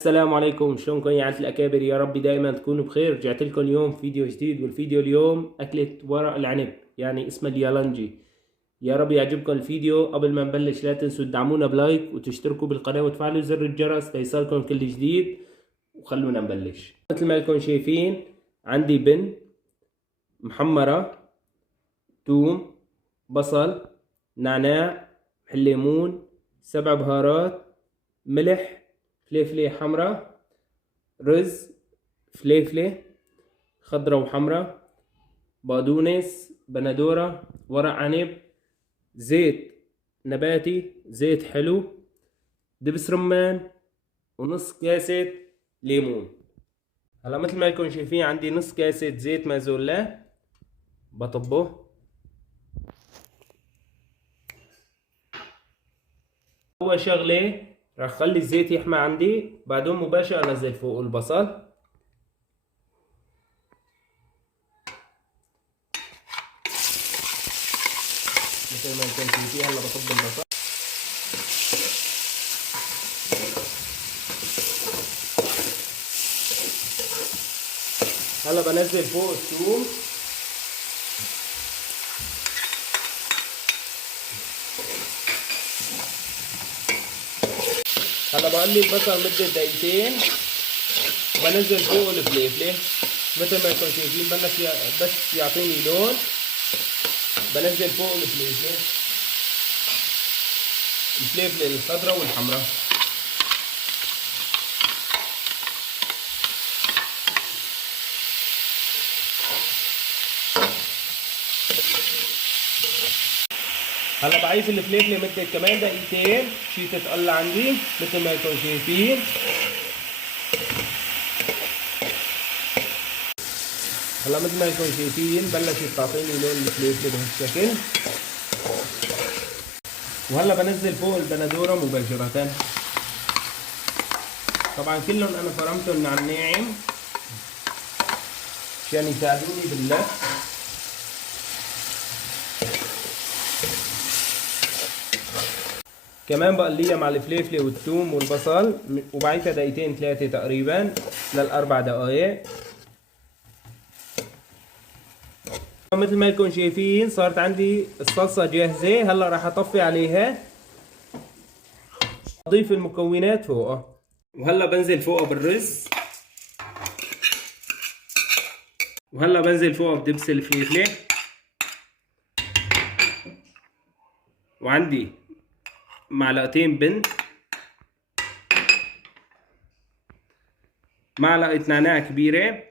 السلام عليكم، شلونكم يا عيلة الأكابر؟ يا رب دائما تكونوا بخير. رجعت لكم اليوم فيديو جديد، والفيديو اليوم أكلة ورق العنب، يعني اسمها اليالنجي. يا رب يعجبكم الفيديو. قبل ما نبلش لا تنسوا تدعمونا بلايك وتشتركوا بالقناة وتفعلوا زر الجرس ليصلكم كل جديد. وخلونا نبلش. مثل ما انكم شايفين عندي بن محمرة، توم، بصل، نعناع، ليمون، 7 بهارات، ملح، فليفلة حمراء، رز، فليفلة خضرة وحمراء، بقدونس، بندورة، ورق عنب، زيت نباتي، زيت حلو، دبس رمان، ونص كاسة ليمون. هلا مثل ما انكم شايفين عندي نص كاسة زيت مازولا بطبه. اول شغلة راح اخلي الزيت يحمى عندي، بعدين مباشرة انزل فوق البصل. مثل ما انتم شايفين هلا بصب البصل. هلا بنزل فوق الثوم. هلا بقلي البصل مدة دقيقتين، وبنزل فوق الفليفلة. مثل ما انتم شايفين بلش بس يعطيني لون، بنزل فوق الفليفلة الخضراء والحمراء. هلا بعيش الفليفلة مدة كمان دقيقتين شي تتقلى عندي مثل ما انتم شايفين. هلا مثل ما انتم شايفين بلشت تعطيني لون الفليفلة بهالشكل. وهلا بنزل فوق البندورة مباشرة. طبعا كلهم انا فرمتهم على الناعم عشان يساعدوني باللف. كمان بقليها مع الفليفلة والثوم والبصل، وبعيشها دقيقتين 3 تقريبا لل4 دقايق. مثل ما انكم شايفين صارت عندي الصلصة جاهزة. هلا راح اطفي عليها، اضيف المكونات فوقها، وهلا بنزل فوقها بالرز، وهلا بنزل فوقها بدبس الفليفلة. وعندي معلقتين بن، معلقة نعناع كبيرة،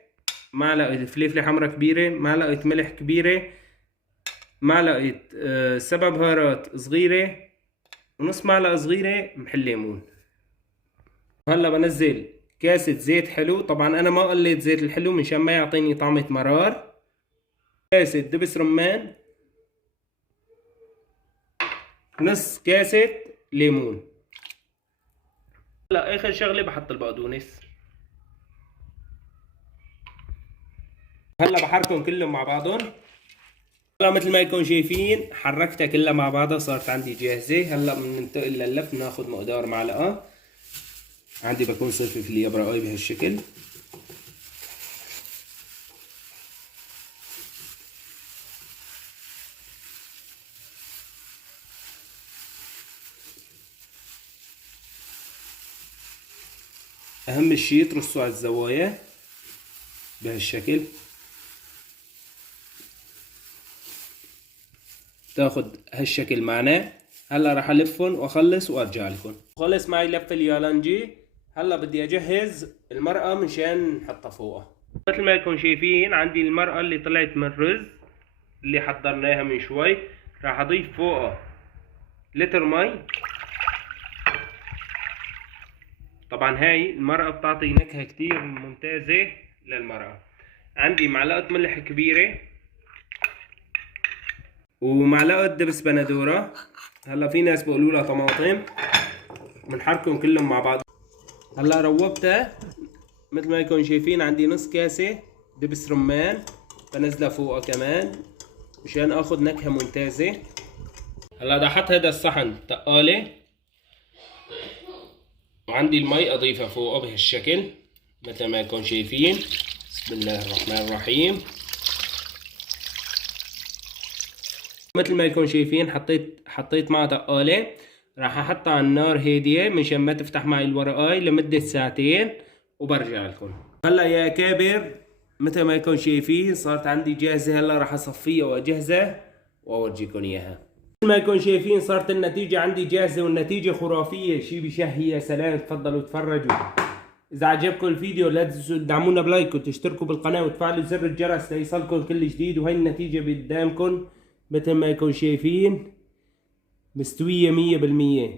معلقة فليفلة حمراء كبيرة، معلقة ملح كبيرة، معلقة 7 بهارات صغيرة، ونص معلقة صغيرة محل ليمون. هلا بنزل كاسة زيت حلو. طبعا انا ما قليت زيت الحلو مشان ما يعطيني طعمة مرار. كاسة دبس رمان، نص كاسة ليمون. هلا اخر شغلة بحط البقدونس. هلا بحركهم كلهم مع بعضهم. هلا مثل ما انكم شايفين حركتها كلها مع بعضها، صارت عندي جاهزة. هلا بننتقل لللف، ناخذ مقدار معلقة. عندي بكون صرفي في اليبرقاي بهالشكل. اهم شي ترصوا على الزوايا بهالشكل. تاخد هالشكل معنا. هلا راح الفهم واخلص وارجع لكم. خلص معي لف اليالنجي. هلا بدي اجهز المرقة مشان نحطها فوقها. مثل ما انكم شايفين عندي المرقة اللي طلعت من الرز اللي حضرناها من شوي. راح اضيف فوقها لتر مي. طبعا هاي المرقة بتعطي نكهة كتير ممتازة للمرقة. عندي معلقة ملح كبيرة، ومعلقة دبس بندورة. هلا في ناس بيقولوا لها طماطم. بنحركهم كلهم مع بعض. هلا روبتها مثل ما انكم شايفين. عندي نص كاسة دبس رمان بنزلها فوقها كمان مشان اخذ نكهة ممتازة. هلا بدي احط هذا الصحن تقالة، وعندي المي اضيفها فوقه بهالشكل مثل ما يكون شايفين. بسم الله الرحمن الرحيم. مثل ما يكون شايفين حطيت معها تقالة، راح احطها على النار هادية مشان ما تفتح معي الورقاي لمدة ساعتين وبرجع لكم. هلا يا اكابر مثل ما يكون شايفين صارت عندي جاهزة. هلا راح اصفيها واجهزها واورجيكم اياها. مثل ما يكون شايفين صارت النتيجة عندي جاهزة والنتيجة خرافية، شي بشهي. يا سلام، تفضلوا تفرجوا. إذا عجبكم الفيديو لا تنسوا تدعمونا بلايك وتشتركوا بالقناة وتفعلوا زر الجرس ليصلكم كل جديد. وهي النتيجة قدامكم مثل ما يكون شايفين مستوية 100%. لا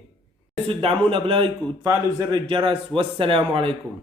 تنسوا تدعمونا بلايك وتفعلوا زر الجرس. والسلام عليكم.